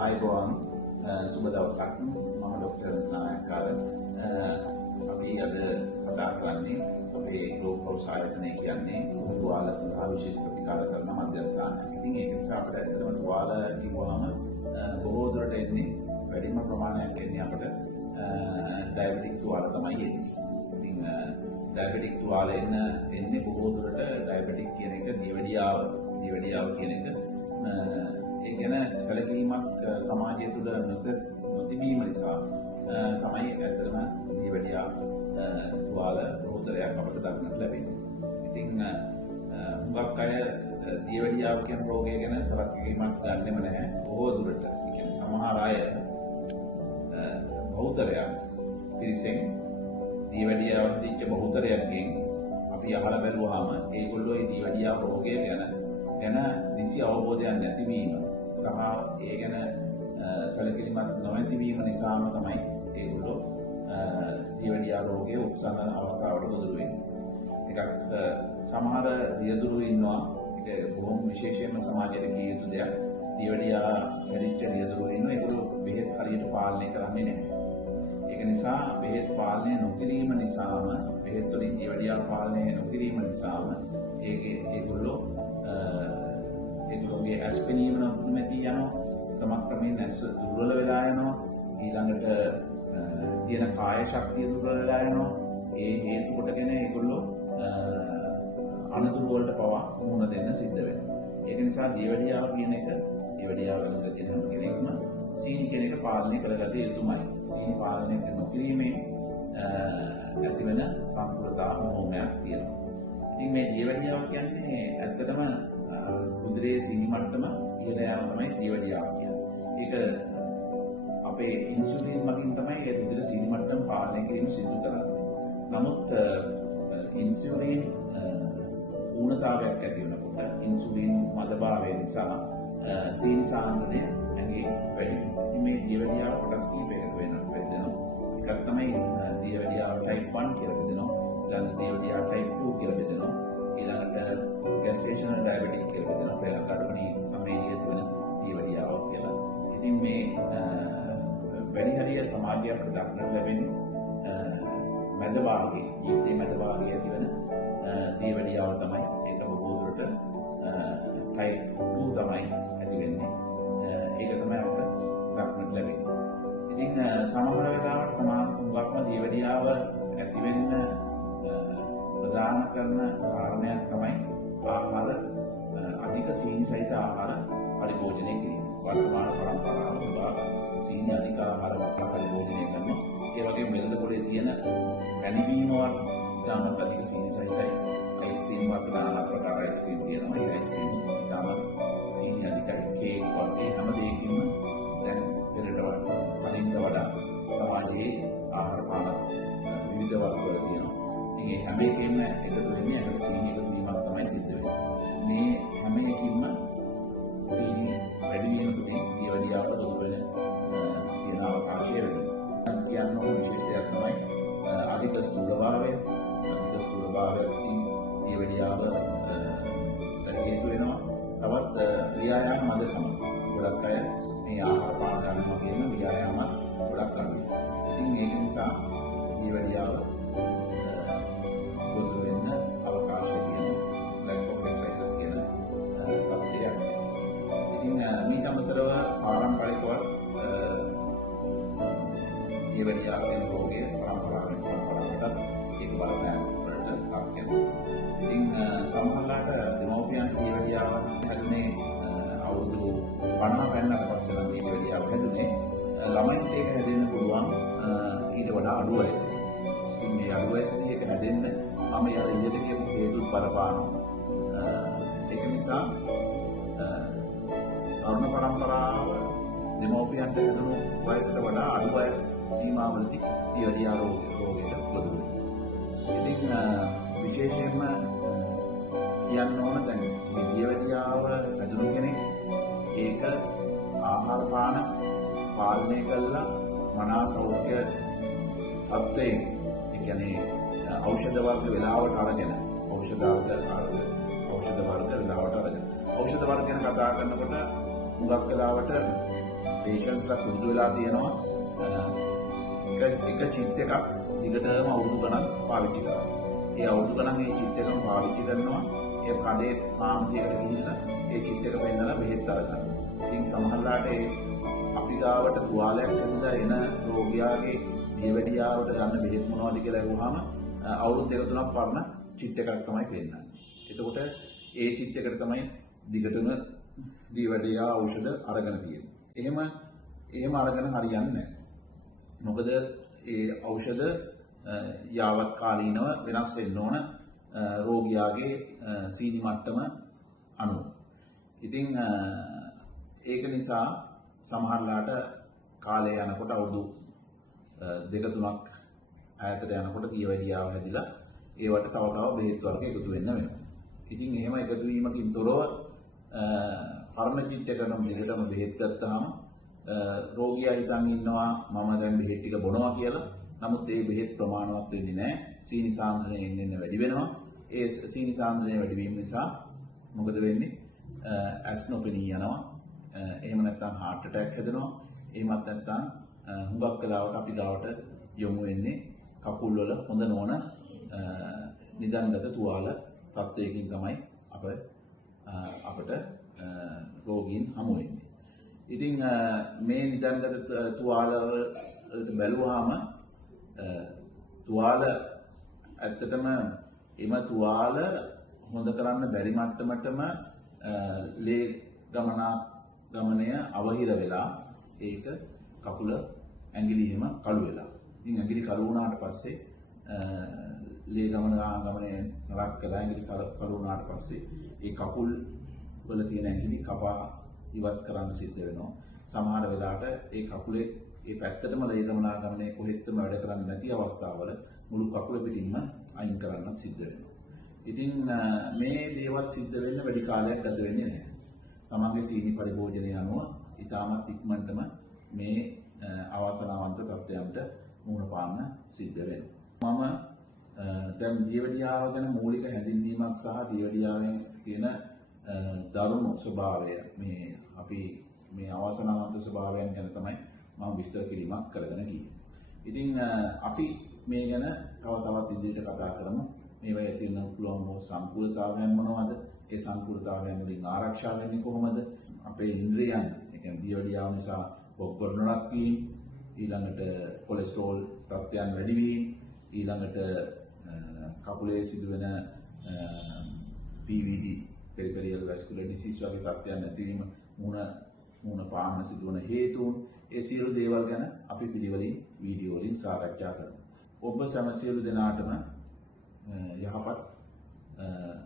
ආයුබෝවන් සුබ දවසක් මම ડોક્ટર ස්නායකාර අපි අද කතා කරන්නේ අපේ ග්ලෝබල් ආයතනය කියන්නේ තුවාල සඳහා විශේෂ ප්‍රතිකාර කරන මධ්‍යස්ථානයක්. ඉතින් ඒක නිසා අපිට ඇත්තටම තුවාල කිව්වම බොහෝ දුරට එන්නේ වැඩිම ප්‍රමාණයක් එන්නේ අපිට ඩයබටික් තුවාල තමයි එන්නේ. ඉතින් ඩයබටික් තුවාල එන්නේ බොහෝ දුරට ඩයබටික් කියන එක දියවැඩියාව කියන එක ඒ ගැන සැලකීමක් සමාජය තුළ නොතිබීම නිසා තමයි ඇත්තටම දියවැඩියා තුවාල බහුතරයක් අපට දක්නට ලැබෙන්නේ. ඉතින් හුඟක් අය දියවැඩියාව කියන රෝගය ගැන සැලකීමක් ගන්නෙම නැහැ. බොහෝ දුරට ඒ කියන්නේ සමහර අය බහුතරයක් පිරිසෙන් දියවැඩියාව හදිච්ච බහුතරයක්ගෙන් අපි අහලා බැලුවාම ඒගොල්ලෝ ඒ දියවැඩියාව රෝගය ගැන නිසි අවබෝධයක් නැතිවීම සහ ඒ ගැන සැලකිලිමත් නොමැතිවීම නිසාම තමයි ඒගොල්ලෝ දියවැඩියා රෝගයේ උත්සන්න අවස්ථාවට ගොදුරු වෙන්නේ. ඒකත් සමහර රියදුරු ඉන්නවා. ඒක බොහොම විශේෂයෙන්ම සමාජයට කිය යුතු දෙයක්. දියවැඩියා හැදිච්ච රියදුරු ඉන්නවා. ඒගොල්ලෝ බෙහෙත් හරියට පාලනය කරන්නේ නැහැ. ඒක නිසා බෙහෙත් පාලනය නොකිරීම නිසාම බෙහෙත් වලින් දියවැඩියා පාලනය නොකිරීම නිසාම ඒගොල්ලෝගේ ඇස් පෙනීම නැති යනවා. ක්‍රමයෙන් ඇස් දුර්වල වෙලා යනවා. ඊළඟට තියෙන කාය ශක්තිය දුර්වල වෙලා යනවා. ඒ හේතු කොටගෙන ඒගොල්ලෝ අනතුරු වලට පවා මුහුණ දෙන්න සිද්ධ වෙනවා. ඒක නිසා දියවැඩියාව කියන එක දියවැඩියාව ගැන තියෙන හැම කෙනෙක්ම සීනි කියන එක පාලනය කරගත යුතුමයි. සීනි පාලනය නොකිරීමෙන් ඇතිවන සම්පූර්ණතා මොහොමයක් තියෙනවා. ඉතින් මේ දියවැඩියාව කියන්නේ ඇත්තටම රුධිරයේ සීනි මට්ටම ඉහළ යාම තමයි දියවැඩියාව කියන්නේ. ඒක අපේ ඉන්සුලින් මගින් තමයි ඒ රුධිර සීනි මට්ටම පාලනය කිරීම සිදු කරන්නේ. නමුත් ඉන්සුලින් ඌනතාවයක් ඇති වෙනකොට ඉන්සුලින් මදභාවය නිසා සීනි සාන්ද්‍රණය ඇඟේ වැඩි වෙනවා. ඉතින් මේ දියවැඩියාව කොටස් කිහිපයකට වෙනවා. එකක් තමයි දියවැඩියාව type 1 කියලා බෙදෙනවා. ඊළඟට දියවැඩියාව type 2 කියලා බෙදෙනවා. ඊළඟට gestational diabetic කියලා බෙදෙනවා. ගර්භණී සමයේදී වෙන දියවැඩියාව කියලා. ඉතින් මේ වැඩි හරිය සමාජය අපිට දක්නට ලැබෙන්නේ මැද භාගයේ ජීවිතයේ මැද භාගයේ ඇතිවන දියවැඩියාව තමයි. ඒක බොහෝ දුරට type 2 තමයි ඇති වෙන්නේ. ඒක තමයි අපිට දක්නට ලැබෙන්නේ. ඉතින් සමහර වෙලාවට හුඟක්ම දියවැඩියාව ඇති වෙන්න ප්‍රධාන කරන කාරණයක් තමයි ආහාර අධික සීනි සහිත ආහාර පරිභෝජනය කිරීම. වර්තමාන පරම්පරාව සීනි අධික ආහාර පරිභෝජනය කරනවා. ඒ වගේම මෙලද පොලේ තියෙන පැණිවීමවත් ඉතාමත් අධික සීනි සහිතයි. අයිස්ක්‍රීම් වර්ග নানা ප්‍රකාර අයිස්ක්‍රීම් තියෙනවා. ඒ අයිස්ක්‍රීම් ඉතාමත් සීනි අධිකයි. කේක් වගේ හැම දෙයකින්ම දැන් පෙරට කලින්ට වඩා සමාජයේ ආහාර පාන විවිධ වර්ගවල තියෙනවා. ඉතින් ඒ හැම එකෙම එකතු වෙන්නේ අපේ සීනි එකතු වීමක් තමයි සිද්ධ වෙන්නේ. මේ හැම එකකින්ම සීනි වැඩි වීම තුලින් දියවැඩියාවට දුර වෙන තියෙන අවකාශය වෙනවා. කියන්න ඕන විශේෂයක් තමයි අධික ස්ථූලභාවය. අධික ස්ථූලභාවයෙන් දියවැඩියාව හේතු වෙනවා. තවත් ව්‍යායාම මදකම. ගොඩක් අය මේ ආහාර පාන ගන්නවා කියන ව්‍යායාම ගොඩක් අඩුයි. ඉතින් ඒක නිසා දියවැඩියාව දුර වෙන්න අවකාශය තියෙන lack of exercise කියන තත්ත්වයක්. ඉතින් මේක අමතරව පාරම්පරිකවත් දියවැඩියාව කියන රෝගය පරම්පරාවෙන් පරම්පරාවට ඒක බලපෑම් වලට ලක් වෙනවා. ඉතින් සමහරවිට දෙමව්පියන් දියවැඩියාව හැදුනේ අවුරුදු 50 පෙන්නට පස්සේ නම් දියවැඩියාව හැදුනේ ළමයින්ට ඒක හැදෙන්න පුළුවන් ඊට වඩා අඩු වයසක. ඉතින් මේ අඩු වයසේදී ඒක හැදෙන්න මම ඉහළ කියපු හේතු බලපානවා. ඒක නිසා තරුණ පරම්පරාව දෙමව්පියන්ට හැදුණු වයසට වඩා අඩු වයස් සීමාවලදී දියවැඩියා රෝගයට ගොදුරු වෙනවා. ඉතින් විශේෂයෙන්ම කියන්න ඕන දැන් මේ දියවැඩියාව හැදුණු කෙනෙක් ඒක ආහාර පාන පාලනය කළා මනා සෞඛ්‍ය තත්ත්වයෙන් ඒ කියන්නේ ඖෂධ වර්ග වෙලාවට අරගෙන ඖෂධ වර්ග වෙලාවට අරගෙන ඖෂධ වර්ග ගැන කතා කරනකොට හුඟක් වෙලාවට පේෂන්ට්ස්ලා පුරුදු වෙලා තියෙනවා එක චිප් එකක් දිගටම අවුරුදු ගණන් පාවිච්චි කරනවා. ඒ අවුරුදු ගණන් මේ චිප් එකම පාවිච්චි කරනවා. ඒ කඩේ ෆාමසියකට ගිහිල්ලා ඒ චිප් එක පෙන්නලා බෙහෙත් අරගන්නවා. ඉතින් සමහරවිට අපි ගාවට තුවාලයක් ඇඳලා එන රෝගියාගේ දියවැඩියාවට ගන්න බෙහෙත් මොනවද කියලා අහුවාම අවුරුදු 2-3ක් පරණ චිප් එකක් තමයි පෙන්නන්නේ. එතකොට ඒ චිප් එකට තමයි දිගටම දියවැඩියා ඖෂධ අරගෙන තියෙන්නේ. එහෙම අරගෙන හරියන්නේ නැහැ. මොකද ඒ ඖෂධ යාවත් කාලීනව වෙනස් වෙන්න ඕන රෝගියාගේ සීනි මට්ටම අනුව. ඉතින් ඒක නිසා සමහරලාට කාලය යනකොට අවුරුදු 2-3ක් ඈතට යනකොට දියවැඩියාව හැදිලා ඒවට තව බෙහෙත් වර්ග එකතු වෙන්න වෙනවා. ඉතින් එහෙම එකතු වීමකින් තොරව පරණ චිට් එකකටම දිගටම බෙහෙත් ගත්තාම රෝගියා හිතන් ඉන්නවා මම දැන් බෙහෙත් ටික බොනවා කියලා. නමුත් ඒ බෙහෙත් ප්‍රමාණවත් වෙන්නේ නැහැ. සීනි සාන්ද්‍රණය එන්න වැඩි වෙනවා. ඒ සීනි සාන්ද්‍රණය වැඩි වීම නිසා මොකද වෙන්නේ? ඇස් නොපෙනී යනවා. එහෙම නැත්නම් heart attack හැදෙනවා. එහෙමත් නැත්නම් හුඟක් වෙලාවට අපි ගාවට යොමු වෙන්නේ කකුල් වල හොඳ නොවන නිදන්ගත තුවාල තත්වයකින් තමයි අපට රෝගීන් හමු වෙන්නේ. ඉතින් මේ නිදන්ගත තුවාල වලට බැලුවාම තුවාල ඇත්තටම එම තුවාල හොඳ කරන්න බැරි මට්ටමටම ලේ ගමනය අවහිර වෙලා ඒක කකුල ඇඟිලි එහෙම කළු වෙලා. ඉතින් ඇඟිලි කළු වුණාට පස්සේ ලේ ගමනය නරක් කළා ඇඟිලි කළු වුණාට පස්සේ ඒ කකුල් වල තියෙන ඇඟිලි කපා ඉවත් කරන්න සිද්ධ වෙනවා. සමහර වෙලාවට ඒ කකුලේ ඒ පැත්තටම ලේ ගමනය කොහෙත්ම වැඩ කරන්නේ නැති අවස්ථාවල මුළු කකුල පිටින්ම අයින් කරන්නත් සිද්ධ වෙනවා. ඉතින් මේ දේවල් සිද්ධ වෙන්න වැඩි කාලයක් ගත වෙන්නේ නැහැ. තමන්ගේ සීනි පරිභෝජනය අනුව ඉතාමත් ඉක්මනටම මේ අවාසනාවන්ත තත්ත්වයන්ට මුහුණ පාන්න සිද්ධ වෙනවා. මම දැන් දියවැඩියාව ගැන මූලික හැඳින්වීමක් සහ දියවැඩියාවෙන් තියෙන දරුණු ස්වභාවය අපි මේ අවාසනාවන්ත ස්වභාවයන් ගැන තමයි මම විස්තර කිරීමක් කරගෙන ගියේ. ඉතින් අපි මේ ගැන තවත් ඉදිරියට කතා කරමු. මේවා ඇති වෙන පුළුවන් සංකූලතාවයන් මොනවද? ඒ සංකූලතාවයන් වලින් ආරක්ෂා වෙන්නේ කොහොමද? අපේ ඉන්ද්‍රියයන්, ඒ කියන්නේ දියවැඩියාව නිසා බොග්ගොඩනක් වීම, ඊළඟට කොලෙස්ටරෝල් තත්ත්වයන් වැඩි වීම, ඊළඟට කකුලේ සිදුවෙන PVD peripheral vascular disease වගේ තත්ත්වයන් ඇතිවීම මුණ පාන්න සිදුවන හේතුන්, ඒ සියලු දේවල් ගැන අපි පිළිවෙලින් වීඩියෝ වලින් සාකච්ඡා කරමු. ඔබ සියලු දෙනාටම යහපත්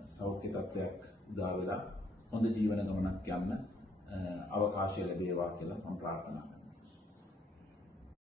සෞඛ්‍ය තත්ත්වයක් උදා වෙලා හොඳ ජීවන ගමනක් යන්න අවකාශය ලැබේවා කියලා මම ප්‍රාර්ථනා කරනවා.